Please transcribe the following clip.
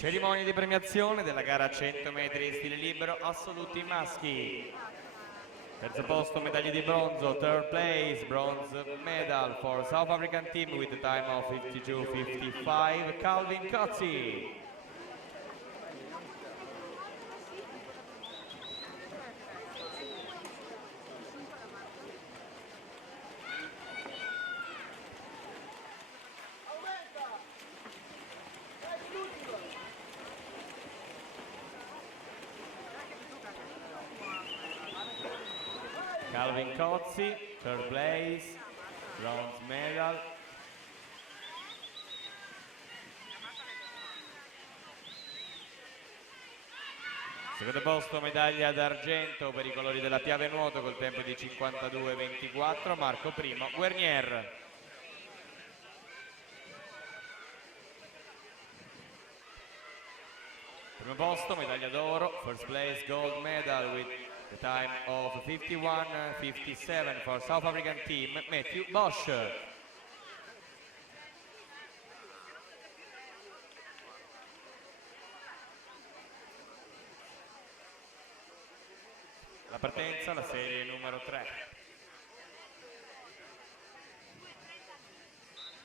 Cerimonia di premiazione della gara 100 metri stile libero assoluti maschi. Terzo posto, medaglia di bronzo, third place, bronze medal for South African team with the time of 52.55, Calvin Cozzi. Calvin Cozzi, third place, bronze medal. Secondo posto, medaglia d'argento per i colori della Piave Nuoto col tempo di 52.24, Marco Primo Guernier. Primo posto, medaglia d'oro, first place gold medal with the time of 51.57 for South African team, Matthew Bosch. La partenza, la serie numero 3.